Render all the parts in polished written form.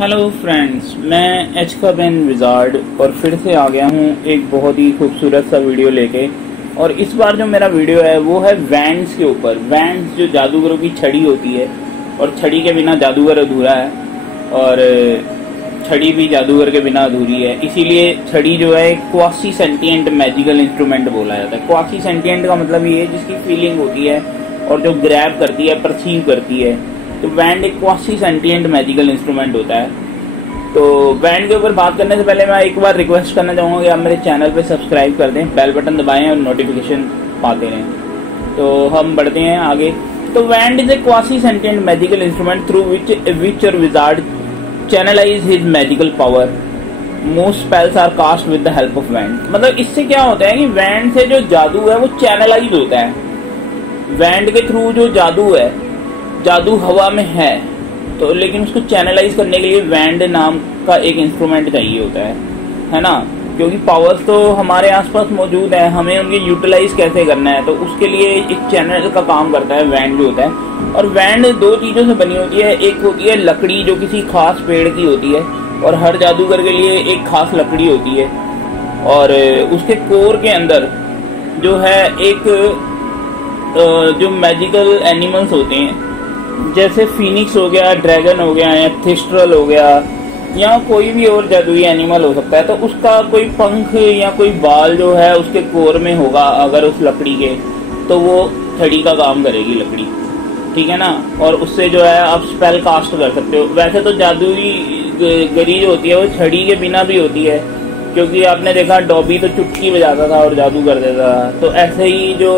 Hello friends, मैं H का Ben wizard और फिर से आ गया हूँ एक बहुत ही खूबसूरत सा वीडियो लेके। और इस बार जो मेरा वीडियो है वो है वैंड्स के ऊपर। वैंड्स जो जादूगरों की छड़ी होती है, और छड़ी के बिना जादूगर अधूरा है, और छड़ी भी जादूगर के बिना अधूरी है। इसीलिए छड़ी जो है क्वासी सेंटिएंट मैजिकल इंस्ट्रूमेंट बोला जाता है। क्वासी सेंटिएंट का मतलब ये है जिसकी फीलिंग होती है और जो ग्रैब करती है, परसीव करती है। तो वैंड एक क्वासी सेंटिएंट मैजिकल इंस्ट्रूमेंट होता है। तो वैंड के ऊपर बात करने से पहले मैं एक बार रिक्वेस्ट करना चाहूँगा कि आप मेरे चैनल पे सब्सक्राइब कर दें, बेल बटन दबाएं और नोटिफिकेशन पाते रहें। तो हम बढ़ते हैं आगे। तो wand is a quasi sentient magical instrument through which witch और wizard channelise his magical power. Most spells are cast with the help of wand. मतलब इससे क्या होता है कि वैंड से जो जादू है वो चैनलाइज होता है। वैंड के थ्रू जो जादू है, जादू हवा में है तो, लेकिन उसको चैनलाइज करने के लिए वैंड नाम का एक इंस्ट्रूमेंट चाहिए होता है ना। क्योंकि पावर्स तो हमारे आसपास मौजूद है, हमें उनके यूटिलाइज कैसे करना है, तो उसके लिए एक चैनल का काम करता है वैंड जो होता है। और वैंड दो चीजों से बनी होती है। एक होती है लकड़ी जो किसी खास पेड़ की होती है, और हर जादूगर के लिए एक खास लकड़ी होती है। और उसके कोर के अंदर जो है एक जो मैजिकल एनिमल्स होते हैं, जैसे फीनिक्स हो गया, ड्रैगन हो गया, या थिस्ट्रल हो गया, या कोई भी और जादुई एनिमल हो सकता है। तो उसका कोई पंख या कोई बाल जो है उसके कोर में होगा अगर उस लकड़ी के, तो वो छड़ी का काम करेगी लकड़ी, ठीक है ना। और उससे जो है आप स्पेल कास्ट कर सकते हो। वैसे तो जादुई गरी जो होती है वो छड़ी के बिना भी होती है, क्योंकि आपने देखा डॉबी तो चुटकी बजाता था और जादू कर देता था। तो ऐसे ही जो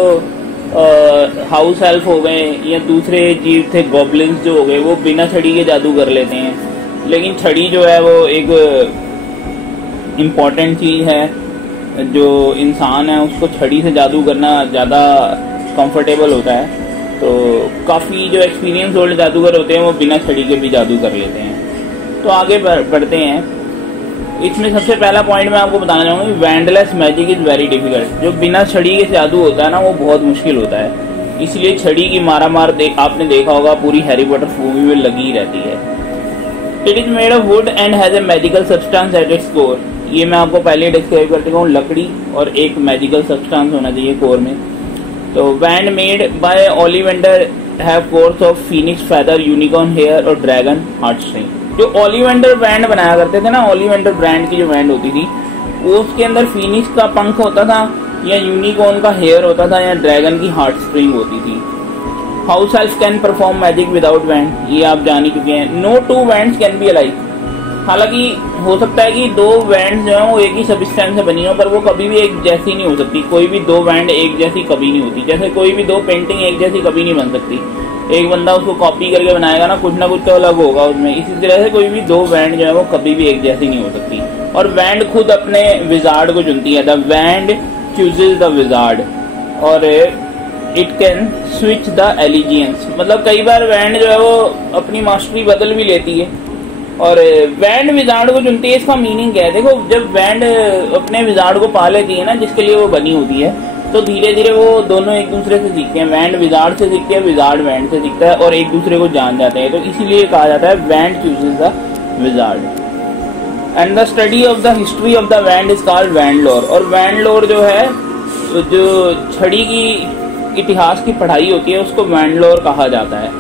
हाउस एल्फ हो गए या दूसरे जीव थे, गॉब्लिन्स जो हो गए, वो बिना छड़ी के जादू कर लेते हैं। लेकिन छड़ी जो है वो एक इम्पॉर्टेंट चीज है। जो इंसान है उसको छड़ी से जादू करना ज़्यादा कंफर्टेबल होता है। तो काफ़ी जो एक्सपीरियंस होल्ड जादूगर होते हैं वो बिना छड़ी के भी जादू कर लेते हैं। तो आगे बढ़ते हैं। इसमें सबसे पहला पॉइंट मैं आपको बताना चाहूँगा, वैंडलेस मैजिक इज वेरी डिफिकल्ट। जो बिना छड़ी के जादू होता है ना वो बहुत मुश्किल होता है। इसलिए छड़ी की मारामार आपने देखा होगा पूरी हैरी पॉटर मूवी में लगी ही रहती है। It is made of would and has a magical substance at its core. ये मैं आपको पहले डिस्क्राइब कर चुका हूँ, लकड़ी और एक मैजिकल सब्सटेंस होना चाहिए कोर में। तो wand made by Ollivander have cores of phoenix feather, unicorn hair और ड्रैगन हार्ट स्ट्रिंग। जो ओलिवेंडर बैंड बनाया करते थे ना, ओलिवेंडर ब्रांड की जो बैंड होती थी, वो उसके अंदर फीनिक्स का पंख होता था, या यूनिकॉर्न का हेयर होता था, या ड्रैगन की हार्ट स्प्रिंग होती थी। House elf can perform magic without wand, ये आप जान ही चुके हैं। No two wands can be alike. हालांकि हो सकता है कि दो वैंड जो है वो एक ही सबस्टेंस से बनी हो, पर वो कभी भी एक जैसी नहीं हो सकती। कोई भी दो वैंड एक जैसी कभी नहीं होती। जैसे कोई भी दो पेंटिंग एक जैसी कभी नहीं बन सकती। एक बंदा उसको कॉपी करके बनाएगा ना, कुछ ना कुछ तो अलग होगा उसमें। इसी तरह से कोई भी दो वैंड जो है वो कभी भी एक जैसी नहीं हो सकती। और वैंड खुद अपने विजार्ड को चुनती है। The wand chooses the wizard, और it can switch the allegiance. मतलब कई बार वैंड जो है वो अपनी मास्टरी बदल भी लेती है, और वैंड विजार्ड को चुनती है। इसका मीनिंग क्या है? देखो, जब वैंड अपने विजार्ड को पा लेती है ना, जिसके लिए वो बनी होती है, तो धीरे धीरे वो दोनों एक दूसरे से सीखते हैं। वैंड विजार्ड से सीखते हैं, विजार्ड वैंड से सीखता है, और एक दूसरे को जान जाते हैं। तो इसीलिए कहा जाता है wand chooses the wizard. And the study of the history of the wand is called wand लोर। और वैंड लोर जो है, जो छड़ी की इतिहास की पढ़ाई होती है, उसको वैंड लोर कहा जाता है।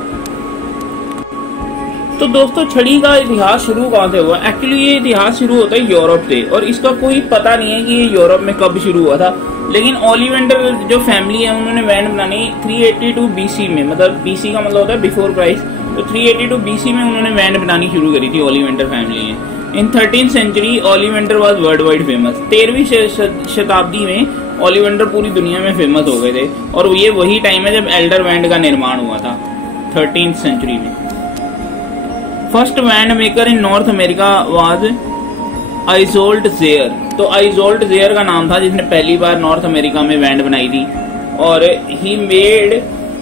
तो दोस्तों, छड़ी का इतिहास शुरू कहाँ से हुआ? एक्चुअली ये इतिहास शुरू होता है यूरोप से, और इसका कोई पता नहीं है कि ये यूरोप में कब शुरू हुआ था। लेकिन ओलिवेंडर जो फैमिली है उन्होंने वैंड बनानी 382 BC में, मतलब BC का मतलब होता है बिफोर क्राइस्ट। तो 382 BC में उन्होंने वैंड बनानी शुरू करी थी ओलिवेंडर फैमिली ने। In 13th century Ollivander was world wide famous. 13वीं शताब्दी में ओलिवेंडर पूरी दुनिया में फेमस हो गए थे, और ये वही टाइम है जब एल्डर वैंड का निर्माण हुआ था, 13th सेंचुरी में। First wand maker in North America was Isolt Sayre. तो आइजोल्ड जेयर का नाम था जिसने पहली बार नॉर्थ अमेरिका में वैंड बनाई थी। और he made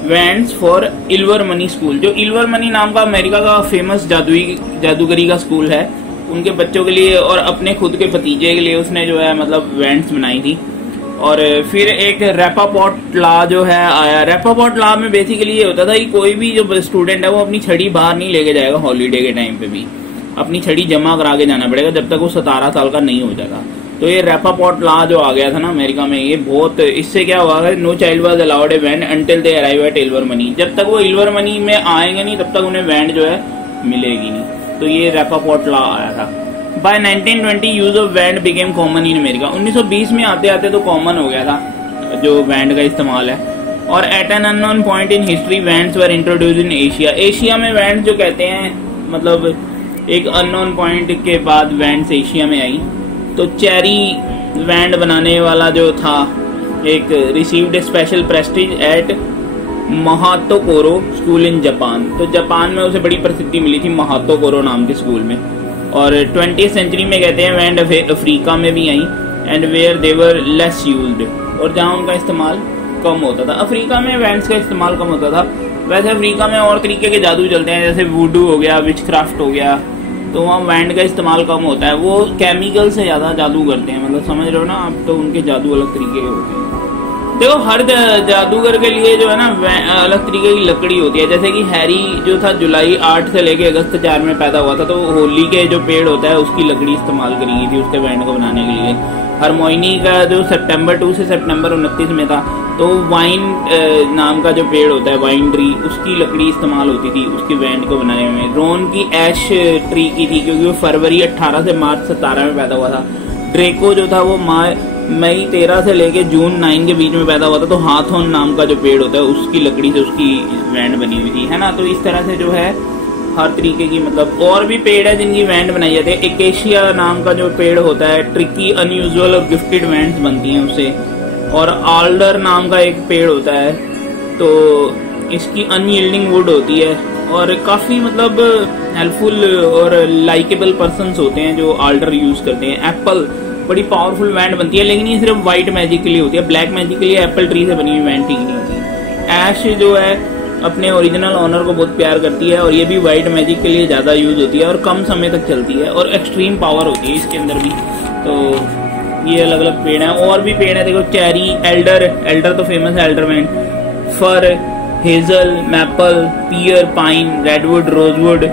wands for Ilvermorny school. जो इल्वरमनी नाम का अमेरिका का फेमस जादूगरी का स्कूल है, उनके बच्चों के लिए और अपने खुद के भतीजे के लिए उसने जो है मतलब वैंड्स बनाई थी। और फिर एक रैपापोर्ट लॉ जो है आया। रैपापोर्ट लॉ में बेसिकली ये होता था कि कोई भी जो स्टूडेंट है वो अपनी छड़ी बाहर नहीं लेके जाएगा हॉलीडे के टाइम पे भी। अपनी छड़ी जमा करा के जाना पड़ेगा जब तक वो 17 साल का नहीं हो जाएगा। तो ये रैपापोर्ट लॉ जो आ गया था ना अमेरिका में, ये बहुत, इससे क्या हुआ है, no child was allowed a wand until they arrive at Ilvermorny. जब तक वो इल्वर मनी में आएंगे नहीं तब तक उन्हें वैन जो है मिलेगी नहीं। तो ये रैपापोर्ट लॉ आया था। By 1920 use of wand became common in America. 1920 में आते आते तो कॉमन हो गया था जो वैंड का इस्तेमाल है। और at an unknown point in history wands were introduced in Asia. Asia में वैंड जो कहते हैं, मतलब एक अननोन पॉइंट के बाद वैंड्स एशिया में आई। तो चेरी वैंड बनाने वाला जो था एक रिसीव्ड स्पेशल प्रेस्टीज एट महातो कोरो स्कूल इन जापान। तो जापान में उसे बड़ी प्रसिद्धि मिली थी महातो कोरो नाम के स्कूल में। और 20th सेंचुरी में कहते हैं वैंड अफ्रीका में भी आई and where they were less used, और जहां उनका इस्तेमाल कम होता था। अफ्रीका में वैंड्स का इस्तेमाल कम होता था। वैसे अफ्रीका में और तरीके के जादू चलते हैं, जैसे वुडू हो गया, विचक्राफ्ट हो गया, तो वहाँ वैंड का इस्तेमाल कम होता है। वो केमिकल से ज्यादा जादू करते हैं, मतलब समझ रहे हो ना आप। तो उनके जादू अलग तरीके के होते हैं। देखो हर जादूगर के लिए जो है ना अलग तरीके की लकड़ी होती है। जैसे कि हैरी जो था जुलाई 8 से लेके अगस्त 4 में पैदा हुआ था, तो होली के जो पेड़ होता है उसकी लकड़ी इस्तेमाल करी गई थी उसके बैंड को बनाने के लिए। हारमोनी का जो सितंबर 2 से सितंबर 29 में था, तो वाइन नाम का जो पेड़ होता है, वाइन ट्री, उसकी लकड़ी इस्तेमाल होती थी उसकी बैंड को बनाने में। रोन की ऐश ट्री की थी, क्योंकि वो फरवरी 18 से मार्च 17 में पैदा हुआ था। ड्रेको जो था वो मई 13 से लेके जून 9 के बीच में पैदा हुआ था। तो हाथोन नाम का जो पेड़ होता है उसकी लकड़ी से उसकी बैंड बनी हुई थी, है ना। तो इस तरह से जो है हर तरीके की, मतलब और भी पेड़ है जिनकी बैंड बनाई जाती है। एकेशिया नाम का जो पेड़ होता है, ट्रिकी, अनयूजुअल और गिफ्टेड बैंड्स बनती हैं उससे। और आल्डर नाम का एक पेड़ होता है, तो इसकी अनयील्डिंग वुड होती है और काफी मतलब हेल्पफुल और लाइकेबल पर्सन्स होते हैं जो आल्डर यूज करते हैं। एप्पल बड़ी पावरफुल बैंड बनती है, लेकिन ये सिर्फ व्हाइट मैजिक के लिए होती है। ब्लैक मैजिक के लिए एप्पल ट्री से बनी हुई बैंड ठीक नहीं होती। ऐश जो है अपने ओरिजिनल ऑनर को बहुत प्यार करती है और ये भी व्हाइट मैजिक के लिए ज्यादा यूज होती है और कम समय तक चलती है और एक्सट्रीम पावर होती है इसके अंदर भी। तो ये अलग अलग पेड़ हैं। और भी पेड़ है, देखो चेरी, एल्डर तो फेमस है, एल्डरमैन, फर, हेजल, मैपल, पियर, पाइन, रेडवुड, रोजवुड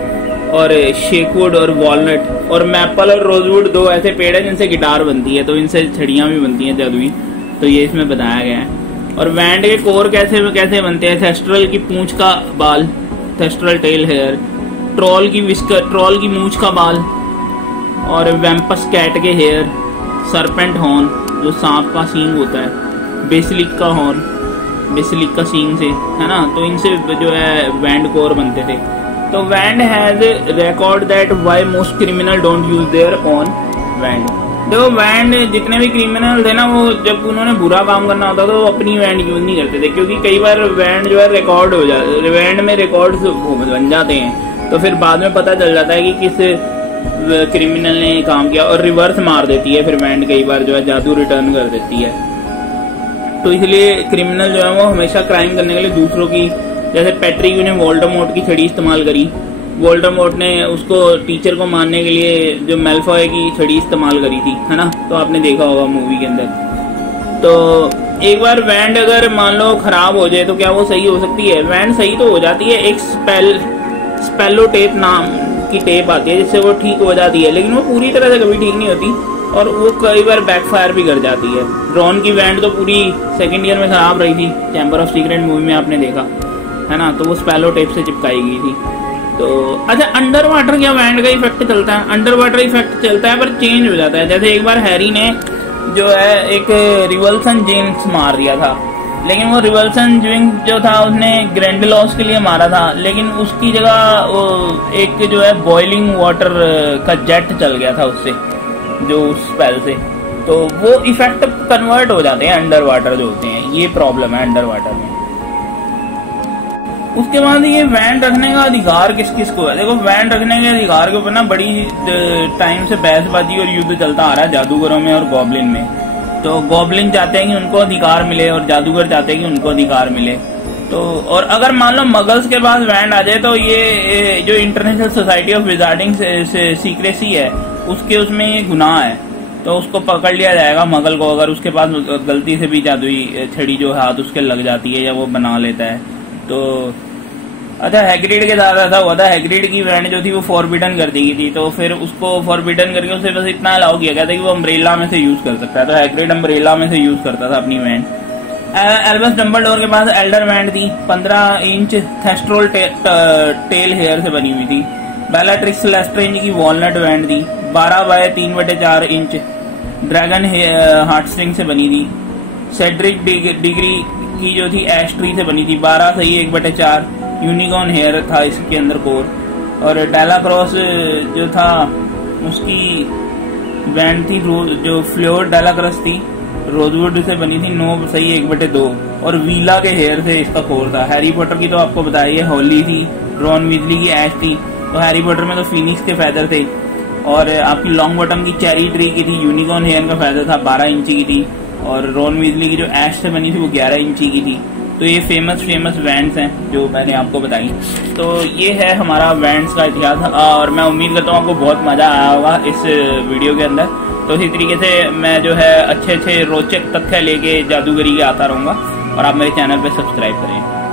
और शेकवुड और वॉलनट। और मैपल और रोजवुड दो ऐसे पेड़ है जिनसे गिटार बनती है, तो इनसे छड़ियां भी बनती हैं जादुई। तो ये इसमें बताया गया है। और बैंड के कोर कैसे बनते हैं? थेस्ट्रल की पूंछ का बाल, थेस्ट्रल टेल हेयर, ट्रॉल की विस्कर, ट्रॉल की मूंछ का बाल, और वैम्पस कैट के हेयर, सरपेंट हॉर्न जो सांप का सींग होता है, बेसिलिक का हॉर्न, बेसिलिक का सींग से, है ना। तो इनसे जो है बैंड कोर बनते थे। तो band has record that why most criminal don't use their own band. देखो बैंड जितने भी क्रिमिनल थे ना, वो जब उन्होंने बुरा काम करना होता था तो अपनी बैंड यूज नहीं करते थे, क्योंकि कई बार बैंड जो है रिकॉर्ड हो जाते, बैंड में रिकॉर्ड्स बन जाते हैं, तो फिर बाद में पता चल जाता है कि किस क्रिमिनल ने काम किया, और रिवर्स मार देती है फिर बैंड कई बार जो है जादू रिटर्न कर देती है। तो इसलिए क्रिमिनल जो है वो हमेशा क्राइम करने के लिए दूसरों की, जैसे पैट्रिक ने वोल्डेमॉर्ट की छड़ी इस्तेमाल करी, वोल्डेमॉर्ट ने उसको टीचर को मारने के लिए जो मेल्फॉय की छड़ी इस्तेमाल करी थी, है ना। तो आपने देखा होगा मूवी के अंदर। तो एक बार बैंड अगर मान लो खराब हो जाए तो क्या वो सही हो सकती है? बैंड सही तो हो जाती है, एक स्पेलो टेप नाम की टेप आती है जिससे वो ठीक हो जाती है, लेकिन वो पूरी तरह से कभी ठीक नहीं होती और वो कई बार बैकफायर भी कर जाती है। रॉन की बैंड तो पूरी सेकंड ईयर में खराब रही थी, चैम्बर ऑफ सीक्रेट मूवी में आपने देखा, है ना। तो वो स्पेलो टेप से चिपकाई गई थी। तो अच्छा, अंडर वाटर क्या बैंड का इफेक्ट चलता है? अंडर वाटर इफेक्ट चलता है पर चेंज हो जाता है। जैसे एक बार हैरी ने जो है एक रिवल्सन जेम्स मार दिया था, लेकिन वो रिवल्सन जेम्स जो था उसने ग्रैंडलॉस के लिए मारा था, लेकिन उसकी जगह वो एक जो है बॉइलिंग वाटर का जेट चल गया था उससे, जो स्पेल से। तो वो इफेक्ट कन्वर्ट हो जाते हैं अंडर वाटर जो होते हैं, ये प्रॉब्लम है अंडर वाटर में। उसके बाद ये वैन रखने का अधिकार किस किस को है? देखो वैन रखने के अधिकार के ऊपर ना बड़ी टाइम से बहसबाजी और युद्ध चलता आ रहा है जादूगरों में और गॉब्लिन में। तो गॉब्लिन चाहते हैं कि उनको अधिकार मिले और जादूगर चाहते हैं कि उनको अधिकार मिले। तो और अगर मान लो मगल्स के पास वैन आ जाए तो ये जो international society of wizarding secrecy है उसके उसमें ये गुनाह है, तो उसको पकड़ लिया जाएगा मगल को, अगर उसके पास गलती से भी जादुई छड़ी जो हाथ उसके लग जाती है या वो बना लेता है। तो अच्छा, हैग्रिड के साथ ऐसा हुआ था, हैग्रिड की वैंड जो थी वो फॉरबिडन कर दी गई थी, तो फिर उसको फॉरबिडन करके उसे बस इतना अलाउ किया गया था कि वो अम्ब्रेला में से यूज कर सकता है। तो हैग्रिड अम्ब्रेला में से यूज करता था अपनी वैंड। एल्बस डम्बलडोर के पास एल्डर वैंड थी, 15 इंच थेस्ट्रोल टेल हेयर से बनी हुई थी। बेलाट्रिक्स लेस्ट्रेंज की वॉलनट वैंड थी, 12 by 3/4 inch dragon heart string से बनी थी। सेड्रिक डिग्री की जो थी एश ट्री से बनी थी, 12 सही 1/4 यूनिकॉर्न हेयर था इसके अंदर कोर। और डेला क्रॉस जो था उसकी बैंड थी जो फ्लोर डेला क्रॉस थी, रोजवुड से बनी थी, 9 सही 1/2। और वीला के हेयर से इसका कोर था। हैरी पॉटर की तो आपको बताइए हॉली थी, रॉन वीजली की एश थी। तो हैरी पॉटर में तो फिनिक्स के फैदर थे। और आपकी लॉन्ग बॉटम की चेरी ट्री की थी, यूनिकॉर्न हेयर का फैदर था, 12 इंची की थी। और रॉन वीजली की जो एश से बनी थी वो 11 इंची की थी। तो ये फेमस वैंड्स हैं जो मैंने आपको बताई। तो ये है हमारा वैंड्स का इतिहास। और मैं उम्मीद करता हूँ आपको बहुत मजा आया होगा इस वीडियो के अंदर। तो इसी तरीके से मैं जो है अच्छे रोचक तथ्य लेके जादूगरी के आता रहूंगा। और आप मेरे चैनल पे सब्सक्राइब करें।